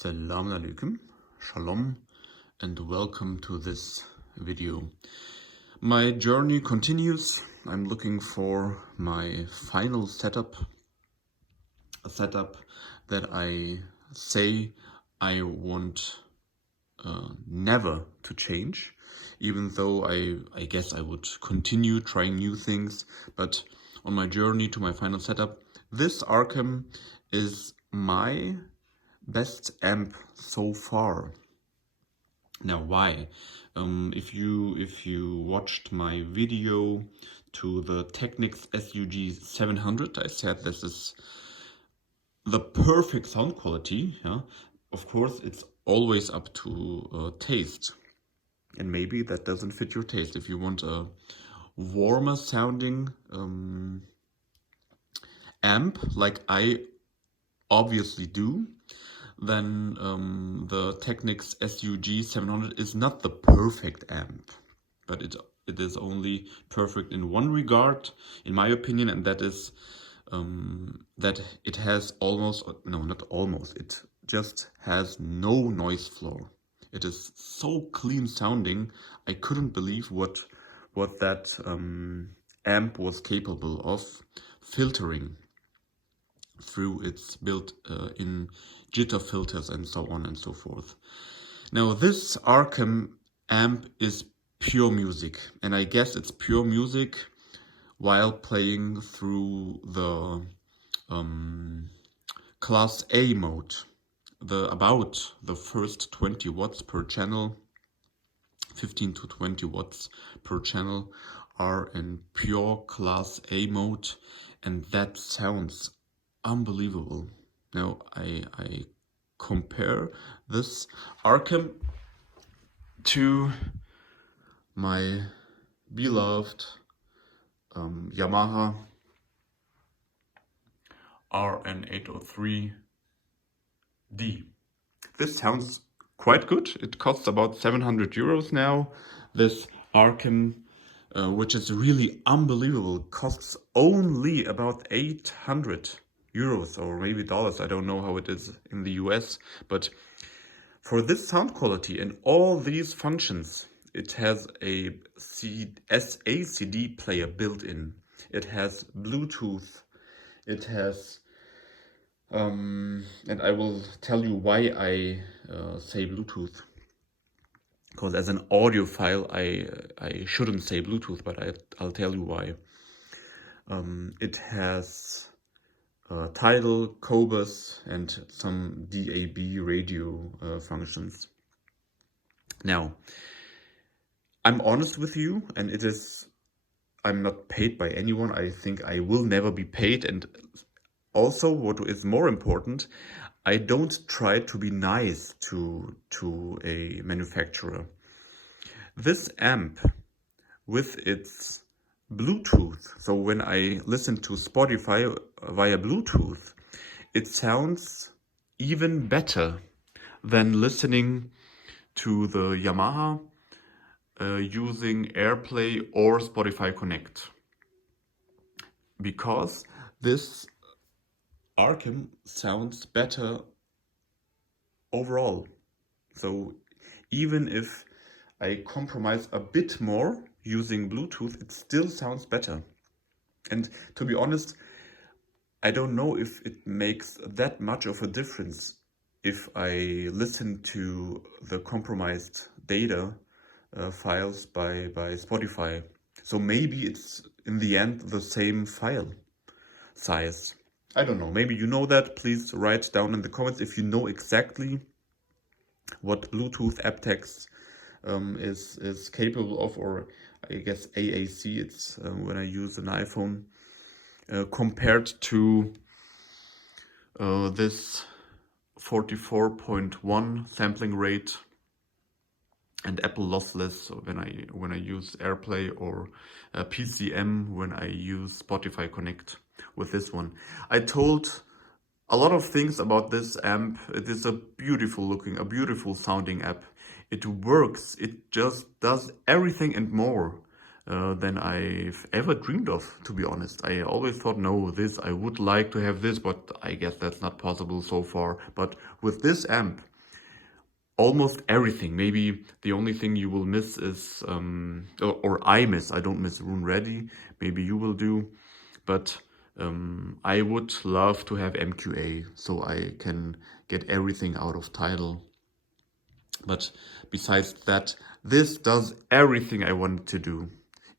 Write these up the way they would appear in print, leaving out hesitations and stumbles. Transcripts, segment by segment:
Assalamu alaikum, shalom, and welcome to this video. My journey continues. I'm looking for my final setup, a setup that I say I want never to change, even though I guess I would continue trying new things. But on my journey to my final setup, this ARCAM is my best amp so far. Now why? If you watched my video to the Technics SUG 700, I said this is the perfect sound quality. Yeah? Of course, it's always up to taste, and maybe that doesn't fit your taste. If you want a warmer sounding amp, like I obviously do, then the Technics SUG 700 is not the perfect amp, but it is only perfect in one regard, in my opinion, and that is that it has it just has no noise floor. It is so clean sounding. I couldn't believe what that amp was capable of filtering through its built-in jitter filters and so on and so forth. Now this ARCAM amp is pure music, and I guess it's pure music while playing through the Class A mode. About the first 20 watts per channel, 15 to 20 watts per channel are in pure Class A mode, and that sounds unbelievable. Now I compare this ARCAM to my beloved YAMAHA R-N803 D. This sounds quite good. It costs about 700 euros now. This ARCAM, which is really unbelievable, costs only about 800 euros or maybe dollars. I don't know how it is in the US, but for this sound quality and all these functions, it has a CD player built in. It has Bluetooth. It has and I will tell you why I say Bluetooth, because as an audiophile I shouldn't say Bluetooth, but I'll tell you why. It has Tidal, Cobus, and some DAB radio functions. Now, I'm honest with you, and I'm not paid by anyone. I think I will never be paid, and also, what is more important, I don't try to be nice to a manufacturer. This amp, with its Bluetooth, so when I listen to Spotify via Bluetooth, it sounds even better than listening to the YAMAHA using AirPlay or Spotify Connect, because this ARCAM sounds better overall. So even if I compromise a bit more using Bluetooth, it still sounds better. And to be honest, I don't know if it makes that much of a difference if I listen to the compromised data files by Spotify. So maybe it's in the end the same file size. I don't know, maybe you know that. Please write down in the comments if you know exactly what Bluetooth aptX is capable of, or I guess AAC, it's when I use an iPhone, compared to this 44.1 sampling rate and Apple lossless when I use AirPlay, or PCM when I use Spotify Connect with this one. I told a lot of things about this amp. It is a beautiful sounding amp. It works. It just does everything and more than I've ever dreamed of, to be honest. I always thought, no, this, I would like to have this, but I guess that's not possible so far. But with this amp, almost everything. Maybe the only thing you will miss is, or I miss, I don't miss Rune Ready, maybe you will do, but I would love to have MQA so I can get everything out of Tidal. But besides that, this does everything I wanted to do.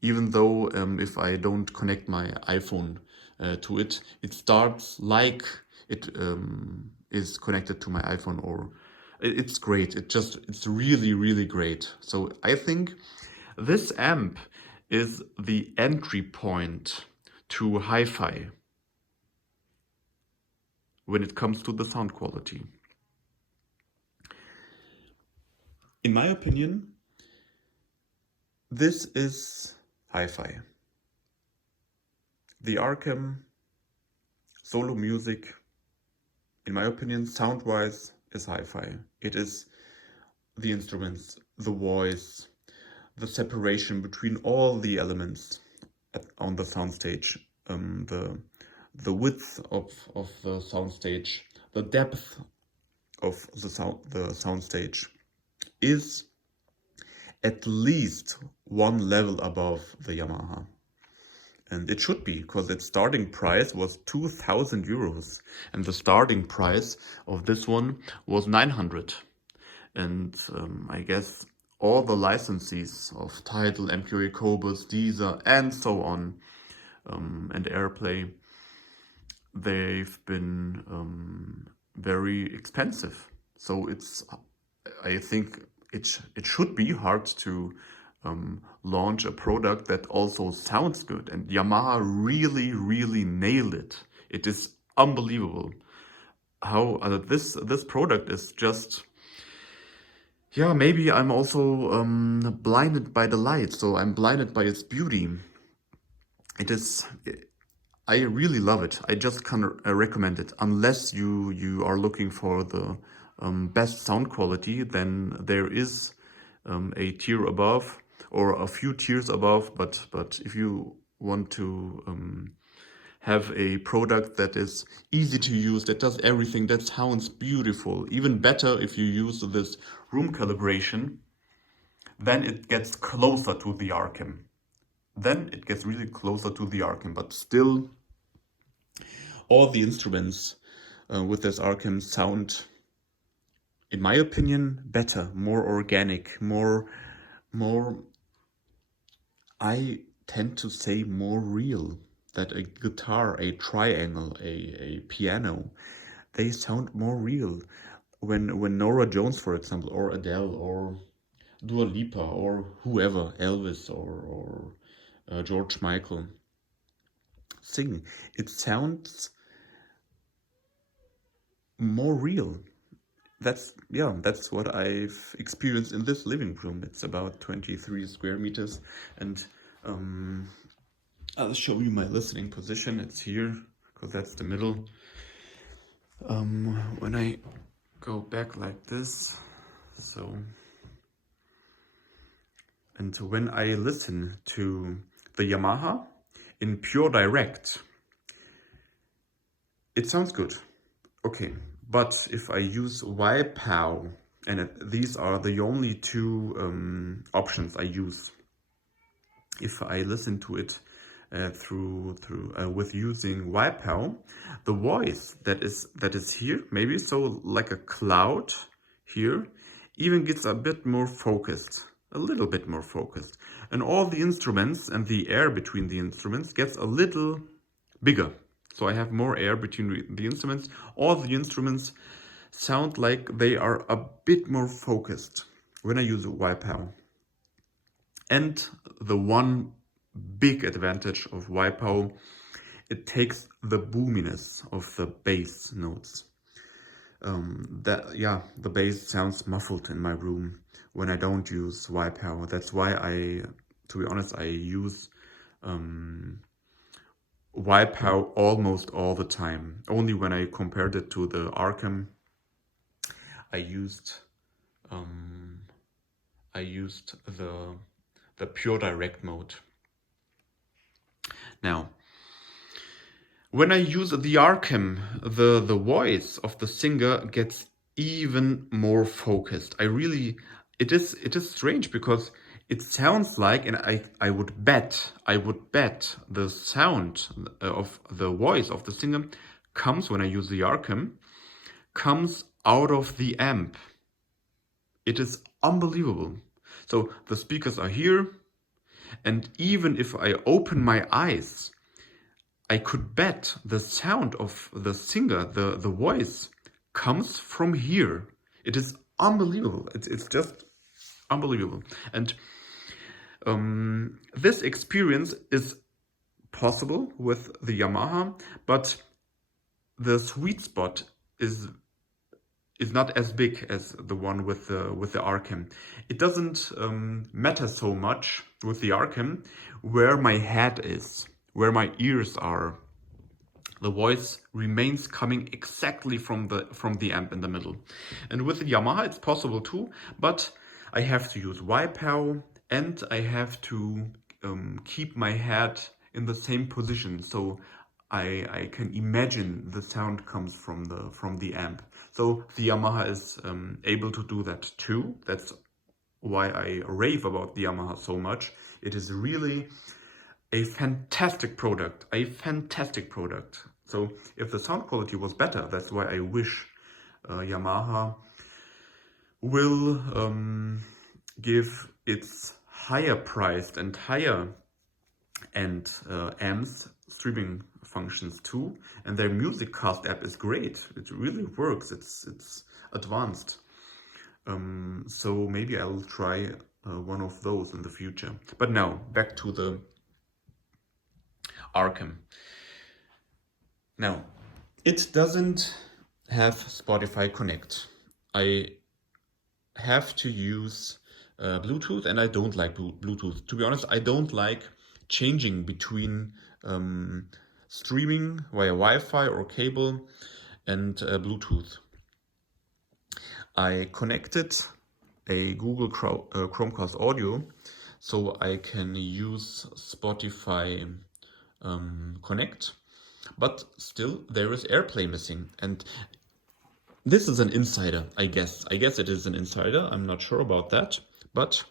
Even though if I don't connect my iPhone to it, it starts like it is connected to my iPhone, or it's great. It's really, really great. So I think this amp is the entry point to hi-fi when it comes to the sound quality. In my opinion, this is hi-fi. The ARCAM solo music, in my opinion, sound-wise, is hi-fi. It is the instruments, the voice, the separation between all the elements on the soundstage, the width of the soundstage, the depth of the soundstage is at least one level above the Yamaha. And it should be, because its starting price was 2,000 euros. And the starting price of this one was 900. And I guess all the licensees of Tidal, MQA, Cobus, Deezer, and so on, and AirPlay, they've been very expensive. So I think it should be hard to launch a product that also sounds good. And Yamaha really, really nailed it. It is unbelievable how this product is just... Yeah, maybe I'm also blinded by the light, so I'm blinded by its beauty. I really love it. I just can recommend it. Unless you are looking for the best sound quality, then there is a tier above, or a few tiers above. But if you want to have a product that is easy to use, that does everything, that sounds beautiful, even better if you use this room calibration, then it gets closer to the ARCAM. Then it gets really closer to the ARCAM, but still all the instruments with this ARCAM sound, in my opinion, better, more organic, more, I tend to say more real. That a guitar, a triangle, a piano, they sound more real. When Norah Jones, for example, or Adele, or Dua Lipa, or whoever, Elvis, or George Michael sing, it sounds more real. That's what I've experienced in this living room. It's about 23 square meters, and I'll show you my listening position. It's here, because that's the middle. When I go back like this, and when I listen to the Yamaha in pure direct, it sounds good. Okay, but if I use YPow, and these are the only two options I use, if I listen to it with using YPow, the voice that is here, maybe so like a cloud here, even gets a bit more focused, a little bit more focused, and all the instruments and the air between the instruments gets a little bigger. So I have more air between the instruments. All the instruments sound like they are a bit more focused when I use a YPow. And the one big advantage of YPow, it takes the boominess of the bass notes. The bass sounds muffled in my room when I don't use YPow. That's why to be honest, I use YPow almost all the time. Only when I compared it to the ARCAM, I used the pure direct mode. Now, when I use the ARCAM, the voice of the singer gets even more focused. It is strange because it sounds like, and I would bet the sound of the voice of the singer comes, when I use the ARCAM, comes out of the amp. It is unbelievable. So the speakers are here, and even if I open my eyes, I could bet the sound of the singer, the voice, comes from here. It is unbelievable. It's just unbelievable. And this experience is possible with the Yamaha, but the sweet spot is not as big as the one with the ARCAM. It doesn't matter so much with the ARCAM where my head is, where my ears are. The voice remains coming exactly from the amp in the middle. And with the Yamaha it's possible too, but I have to use YPow and I have to keep my head in the same position, so I can imagine the sound comes from the amp. So the Yamaha is able to do that too. That's why I rave about the Yamaha so much. It is really a fantastic product, So if the sound quality was better, that's why I wish Yamaha will give its higher priced and higher end amps streaming functions too, and their MusicCast app is great. It really works. It's advanced. So maybe I'll try one of those in the future. But now back to the ARCAM. Now, it doesn't have Spotify Connect. I have to use Bluetooth, and I don't like Bluetooth. To be honest, I don't like changing between streaming via Wi-Fi or cable and Bluetooth. I connected a Google Chromecast audio so I can use Spotify Connect, but still there is AirPlay missing. And this is an insider, I guess. I guess it is an insider. I'm not sure about that. But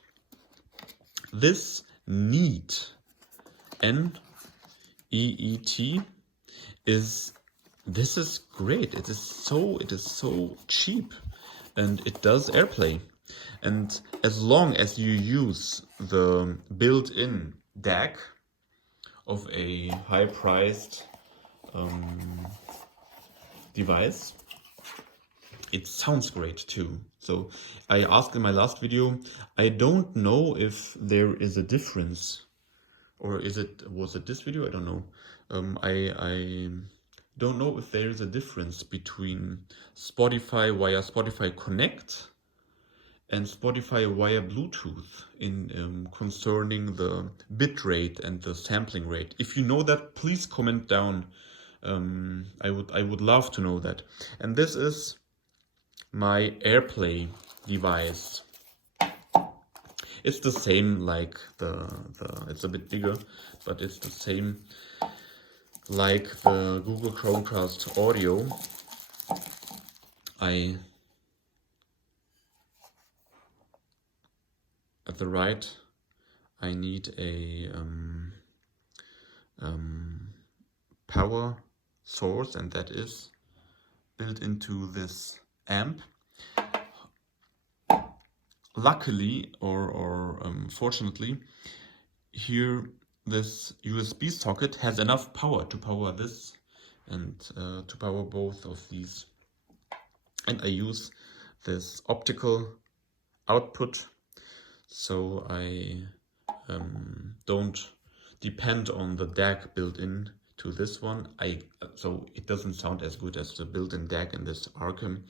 this NEET, N-E-E-T, is great. It is so cheap, and it does AirPlay. And as long as you use the built-in DAC of a high-priced device, it sounds great too. So I asked in my last video, I don't know if there is a difference, or was it this video? I don't know. I don't know if there is a difference between Spotify via Spotify Connect and Spotify via Bluetooth in concerning the bit rate and the sampling rate. If you know that, please comment down. I would love to know that. And this is my AirPlay device. It's the same like it's a bit bigger, but it's the same like the Google Chromecast audio. At the right, I need a power source, and that is built into this amp. Luckily, or fortunately, here this USB socket has enough power to power this and to power both of these. And I use this optical output, so I don't depend on the DAC built in to this one. So it doesn't sound as good as the built-in DAC in this ARCAM.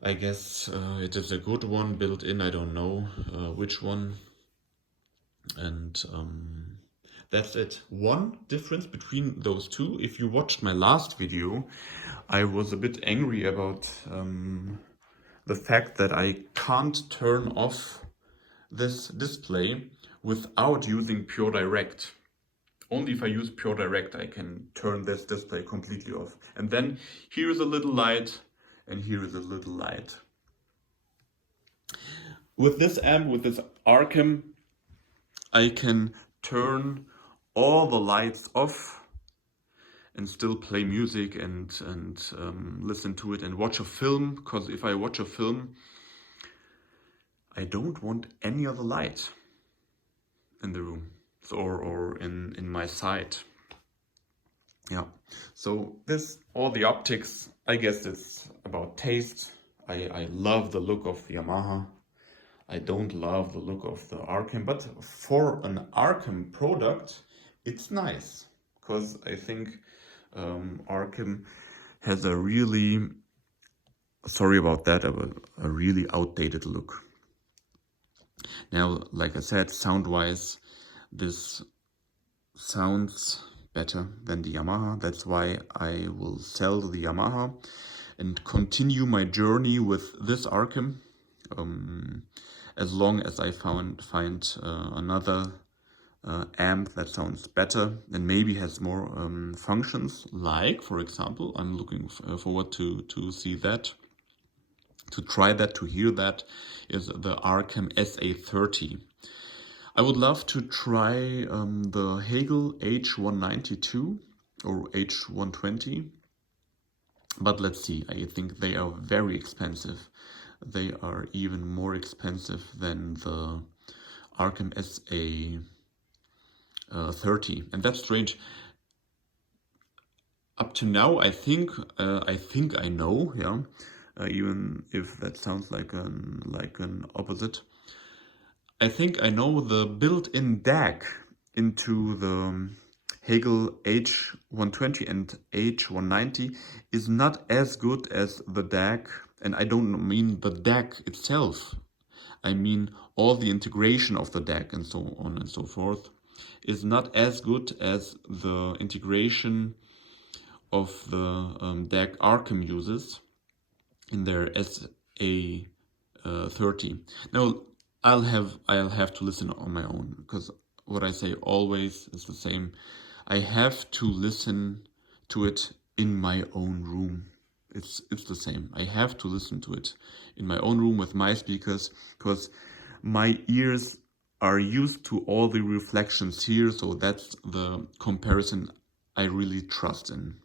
I guess it is a good one built in. I don't know which one. And that's it. One difference between those two. If you watched my last video, I was a bit angry about the fact that I can't turn off this display without using Pure Direct. only if I use Pure Direct I can turn this display completely off. And then here is a little light and here is a little light. With this amp, with this ARCAM, I can turn all the lights off and still play music and listen to it and watch a film, because if I watch a film, I don't want any other light in the room, so, or in my sight. Yeah, so this, all the optics, I guess it's about taste. I love the look of the Yamaha. I don't love the look of the ARCAM, but for an ARCAM product, it's nice, because I think ARCAM has a really, sorry about that, a really outdated look. Now, like I said, sound-wise, this sounds better than the Yamaha. That's why I will sell the Yamaha and continue my journey with this ARCAM. As long as I find another amp that sounds better and maybe has more functions, like, for example, I'm looking forward to see that, to try that, to hear that, is the ARCAM SA30. I would love to try the Hagel H192 or H120, but let's see. I think they are very expensive. They are even more expensive than the ARCAM SA30, and that's strange. Up to now, I think I know, yeah. Even if that sounds like an opposite. I think I know the built-in DAC into the Hagel H120 and H190 is not as good as the DAC, and I don't mean the DAC itself. I mean all the integration of the DAC and so on and so forth is not as good as the integration of the DAC ARCAM uses in their SA30. Now, I'll have to listen on my own, because what I say always is the same. I have to listen to it in my own room. It's the same. I have to listen to it in my own room with my speakers, because my ears are used to all the reflections here, so that's the comparison I really trust in.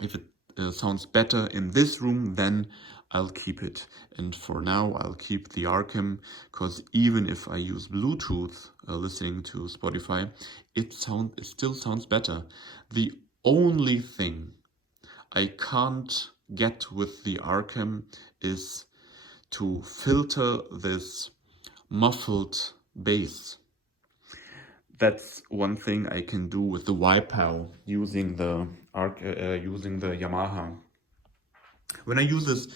If it sounds better in this room, then I'll keep it. And for now, I'll keep the ARCAM, because even if I use Bluetooth listening to Spotify, it still sounds better. The only thing I can't get with the ARCAM is to filter this muffled bass. That's one thing I can do with the YPow using the Yamaha. When I use this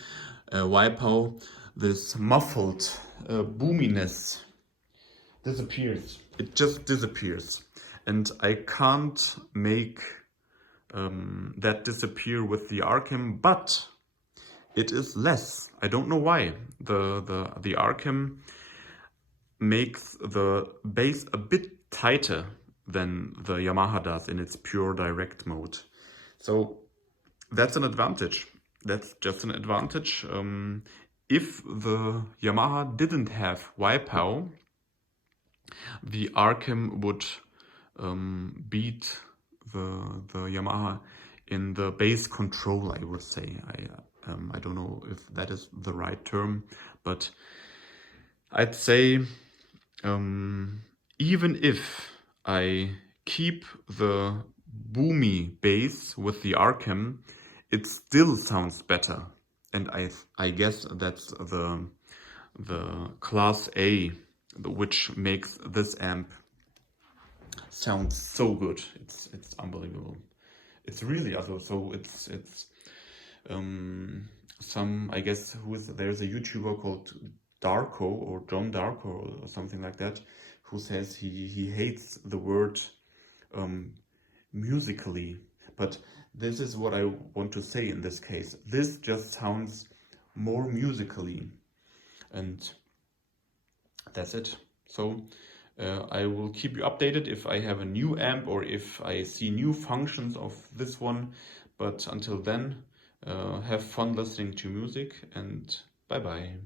YPow, this muffled boominess disappears. It just disappears, and I can't make that disappear with the ARCAM, but it is less. I don't know why. The ARCAM makes the bass a bit tighter than the Yamaha does in its pure direct mode. So that's an advantage. That's just an advantage. If the Yamaha didn't have YPow, the ARCAM would beat the Yamaha in the bass control, I would say. I don't know if that is the right term, but I'd say even if I keep the boomy bass with the ARCAM, it still sounds better. And I guess that's the class A, which makes this amp sound so good. It's unbelievable. It's really so it's some, I guess, there's a YouTuber called Darko, or John Darko or something like that, who says he hates the word musically, but this is what I want to say in this case. This just sounds more musically, and that's it. So I will keep you updated if I have a new amp or if I see new functions of this one. But until then, have fun listening to music, and bye bye.